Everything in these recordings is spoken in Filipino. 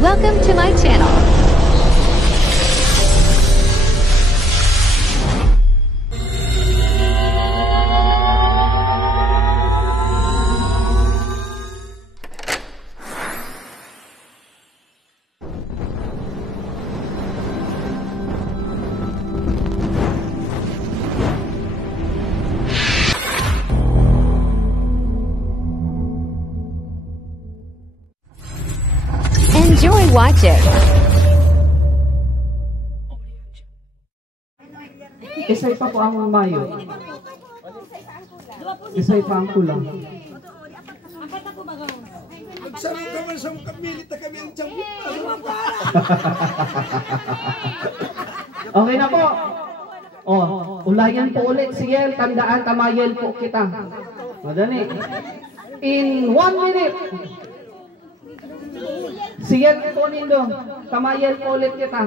Welcome to my channel. Enjoy watching. Isay pa po ang mayo. Isay pa ang kulang. Magsarap ka man sa kamilit na kami ang tiyang. Okay na po. Ulayan po ulit. Sige, tandaan, tamayan po kita. Madali. In 1 minute. Sige po nindo. Tamayan po ulit kita.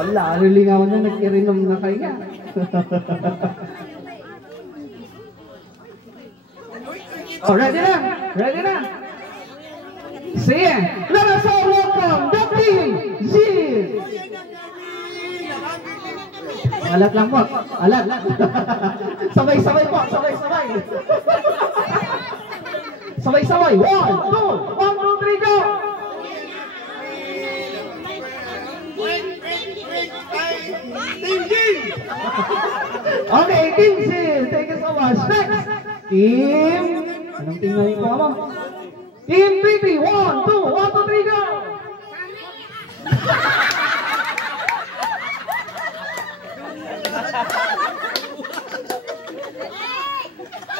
Wala, arilingaw na, nag-irinom na kayo nga. Ready na? Ready na? Sige, let us all welcome the team Z! Alat lang po, alat. Sabay-sabay po, sabay-sabay. Sabay-sabay, 1, 2, 3, go! Okay, Team Z, thank you so much. Next, Team, anong team na yung po mo? Team 3, 1, 2, 3, go!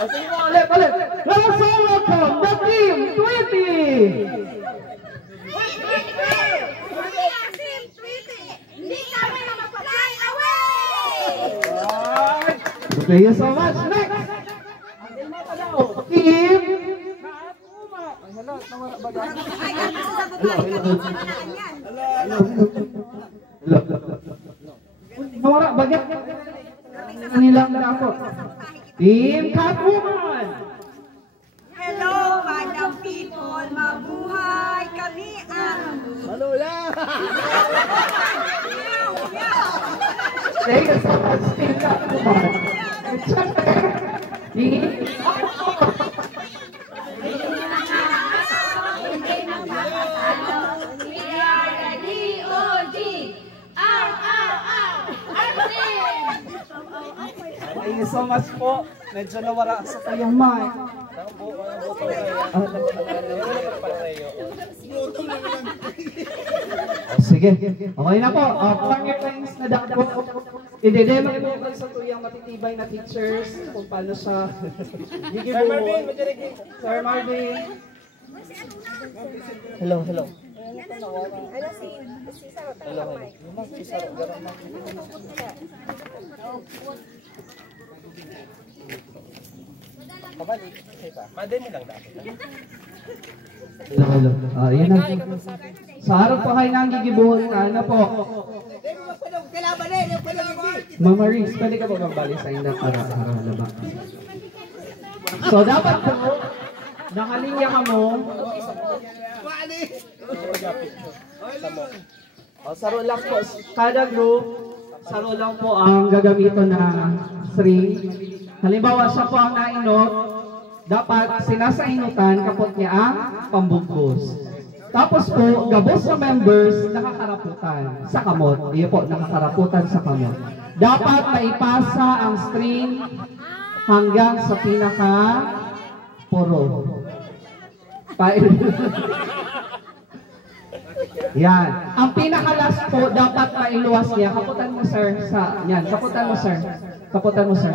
Sige mo, ulit. Let us all welcome the Team 20! Thank you so much. Next, Team. Nawara, bagay. Nilang ako. Team Catwoman. Hello, Madam People. Mabuhay kami ang... Malula! Thank you so much, Team Catwoman. Team Thank you so much po. Medyo nawara sa kayong mic. Sige. Okay na po. Pangit lines na dako. I-demo po sa tuyang matitibay na teachers kung paano siya gigibuhon. Sir Marvin. Hello. Hello. Hello. Yan na. Sa harap po kayo nang gigibuhon ka na po. Mama Riz, pwede ka po magbalik sa inyo para labak. So dapat po, nakalinya ka mo. Saro lang po, kada group, saro lang po ang gagamiton na string. Halimbawa siya po ang nainot, dapat sinasainutan kapot niya ang pambugkos. Tapos po, gabos sa members, nakakaraputan sa kamot. Iyo po, nakakaraputan sa kamot. Dapat maipasa ang string hanggang sa pinaka-puro. Yan. Ang pinaka-last po, dapat mailuwas niya. Kaputan mo, sir. Yan, kaputan mo, sir. Kaputan mo, sir.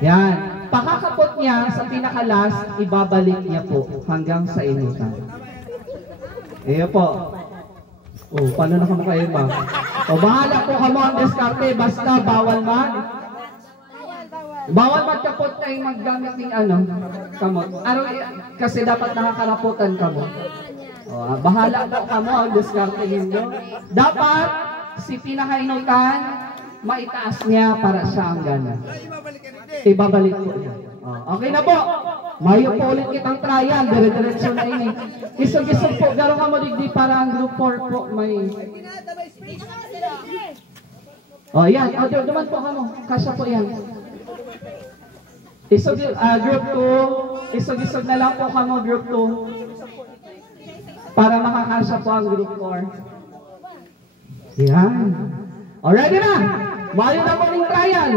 Yan. Pakakapot niya sa pinaka-last, ibabalik niya po hanggang sa inutan. Iyo po. Paano na kamo kayo, ma'am? Bahala po kamo ang diskarte, basta bawal magkapot tayo maggamit ng kamot. Kasi dapat nakakaraputan kamo. Bahala po kamo ang diskarte ninyo. Dapat si pinakainutan, maitaas niya para siya ang gana. Ibabalik po niya. Okay na po. Mayo po ulit kitang trial, dire-diretso na ini. Isog-isog po, garo nga mo digdi para ang group 4 po may... O yan, o duman po ka mo, kasya po yan. Isog, group 2, isog-isog na lang po ka mo, group 2. Para makakasya po ang group 4. Yan. O ready na! Mayo na po ng trial.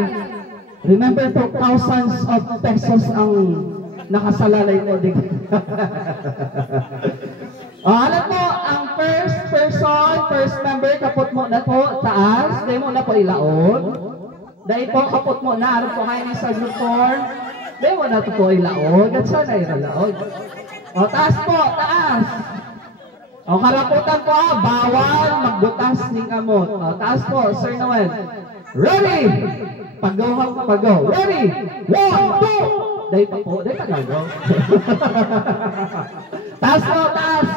Remember po, thousands of pesos ang nakasalalay po din. Alam mo, ang first person, first member, kapot mo na po, taas. Dahil mo na po ilaod. Dahil po, kapot mo na, alam po kayo sa group 4. Dahil mo na po ilaod. At sana ilaod. O, taas po, taas. O, karaputan po, bawal magbutas ng kamot. O, taas po, Sir Noel. Ready! Pag-go, pag-go. Ready! 1, 2! Dahil pa po, dahil pa gagaw. Taas po, taas!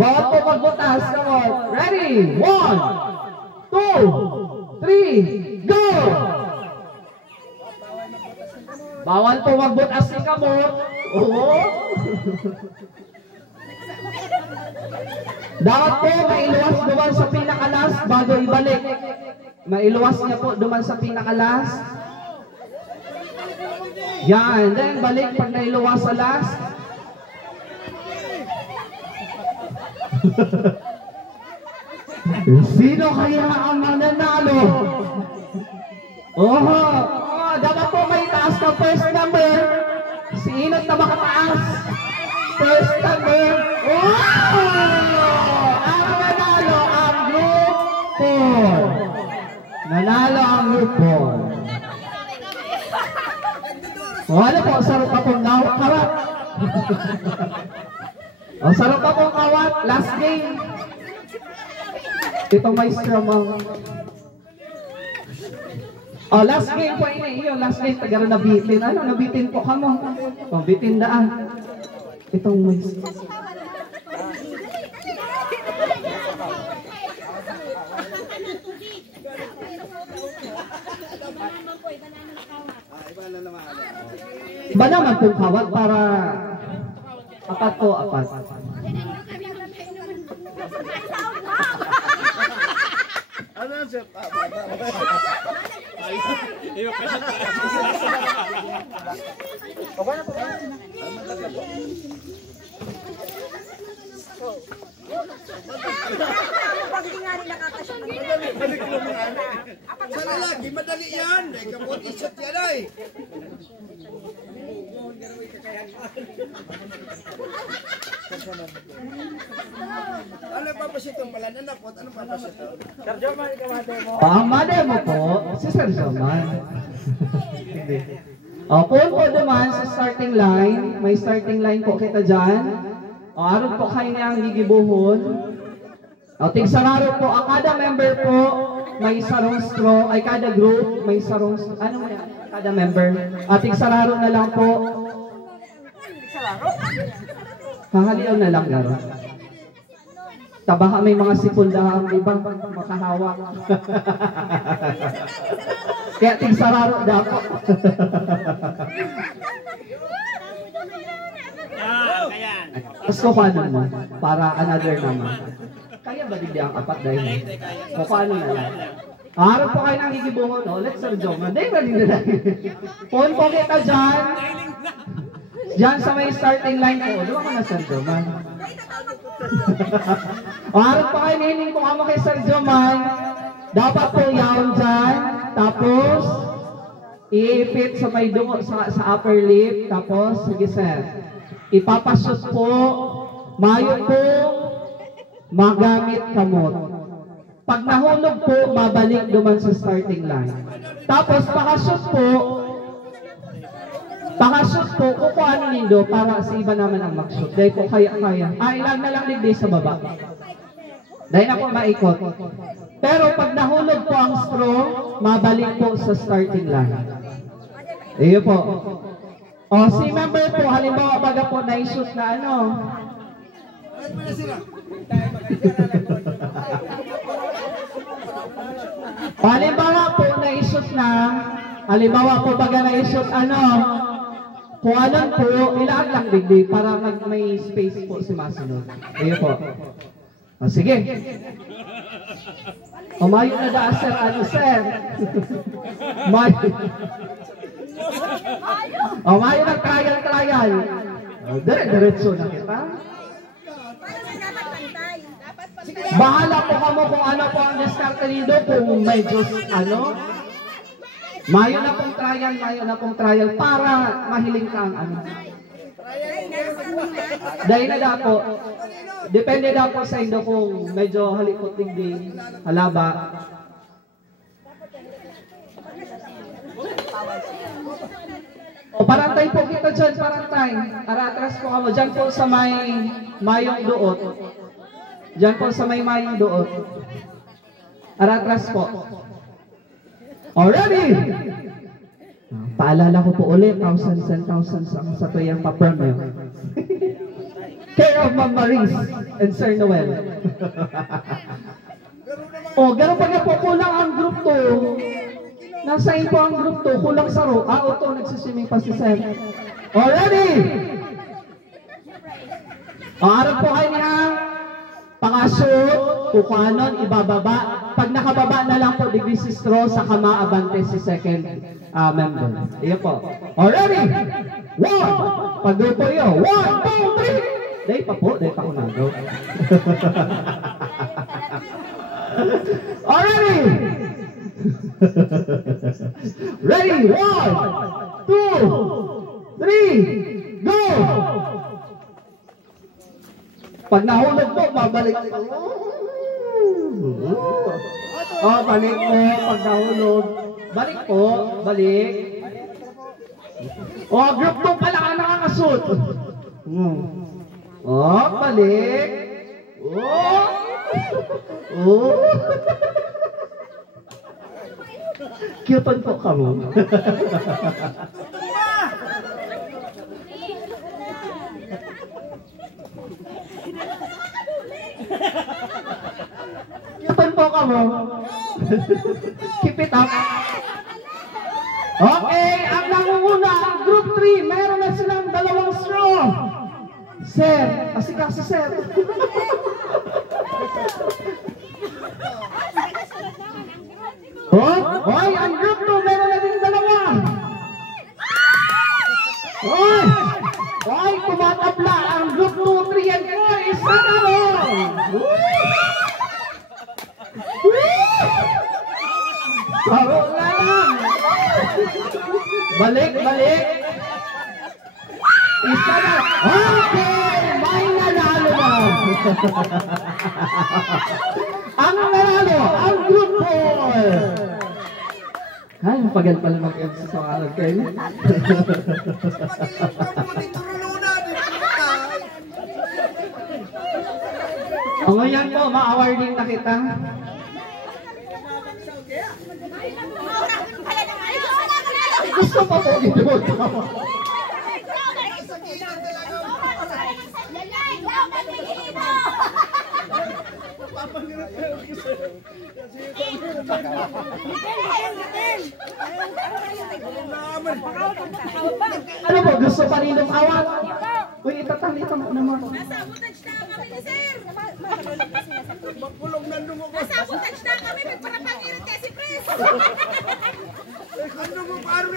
Bawat po magbutas, kamot. Ready! 1, 2, 3, go! Bawal po magbutas ng kamot. Oo. Dapat po mailuwas duman sa pinakalas bago ibalik. Mailuwas niya po duman sa pinakalas. Yan, then balik pag nailuwas sa last. Sino kaya ang mananalo? Dapat po may taas na first number. Si Inot na makataas. First number. Ang nanalo ang group 4. Nanalo ang group 4. Ano po, sarap pa pong kawat. Sarap pa pong kawat. Last game. Ito may stramang. Last game po ini. Last game. Tagaro nabitin. Ano, nabitin po ka mo. Bitin daan. Itong may Iba naman pong kawat para apat po, apat. Ano siya? Sa lalaki, madali yan. Kapot isot yan ay. Ano papasitong pala? Nanapot? Ano papasitong? Ang mother mo po, si Sir Joman. Kung po naman sa starting line, may starting line po kita dyan. Aron po kayo niyang gigibuhon. Tigsararo po, ang kada member po, may sarong straw, ay kada group, may sarong, ano mo yan? Kada member. Tigsararo na lang po. Hahaliw na lang, garo. Tabaha may mga sipol na ibang makahawak. Kaya tigsararo na po. Tapos ko paano mo? Para another naman. Kaya ba hindi ang apat dahil? O paano na lang? Harap po kayo nang gigibuhon. Let's Sir Jong. Hindi ba din na Phone po kita dyan. Dyan sa may starting line po. Doon ka na Sir Joman. Harap po kayo nihiling kung kamo kay Sir Joman. Dapat po yaon dyan. Tapos iipit sa may dungo sa upper lip. Tapos sige sir. Ipapashoot po. Mayo po. Magamit kamot. Pag nahulog po, mabalik duman sa starting line. Tapos pakashoot po, kukuha nindo para sa iba naman ang mag-shoot. Dahil po kaya. Ilag na lang digdi sa baba. Dahil na po maikot. Pero pag nahulog po ang straw, mabalik po sa starting line. Iyo po. Si member po, halimbawa baga po na-shoot na ano. Halimbawa po na-shoot na, halimbawa po baga na-shoot ano, Kung alam po, ilaan lang digdi para may space po si Masunod. Ayun po. O, sige. O, mayo na da, sir. Ano, sir? Mayo. O, mayo na trial. O, diretso na kita. Bahala po kamo kung ano po ang diskarte nido, kung medyo ano. Mayo na pong trial para mahiling ka ang ano. Dahil na da po, depende da po sa inyo kung medyo halikot din halaba. O, parantay po kita dyan, parantay. Aratras po kamo, dyan po sa mayong duot. Diyan po sa mayong duot. Aratras po. Already! Paalala ko po ulit, thousands and thousands ang sa tuyang pa-premyo. Care of Ma'am Maris and Sir Noel. O, gano'n pa nga po, kulang ang group 2. Nasaan po ang group 2? Kulang sa ro. Ito, nagsiswimming pa si Sir. Already! O, harap po kayo niya. Pangashoot, kukuhanon, ibababa. Pag nakababa na lang po, digdi si straw sa kama abante si second member. Iyon po. Already? 1! Pag-grupo yun. 1, 2, 3! Day pa po, day pa ko nagaw. Already? Ready? 1, 2, 3, go! Pag nahulog po, babalik. Oh, balik po. Pag nahulog. Balik po. Balik. Oh, group 2 pala ka nakakasut. Oh, balik. Oh. Oh. Cute po ka mo. Yutan po ka mo. Keep it up. Okay, ang nangunguna, ang group 3, meron na silang 2 straw. Sir, asikasa sir. Hoy, ang group 2, meron na din 2. Hoy, tumatabla ang group 2, 3, and 4. Isa na ron. Saro na lang. Balik. Isa na. Okay, may nanalo na. Ang nanalo, ang group 4. Ay, pagal pala mag-MC sa kalag kayo. O ngayon po, ma-awarding na kita. Gusto pa po dito. Ano po, gusto pa rin ng awat? Uy, itatangita mo naman. Nasa footage na kami ni Sir. Magpulong nandun mo ko. Nasa footage na kami. May parapangirit kasi, Pres. Ano mo, parang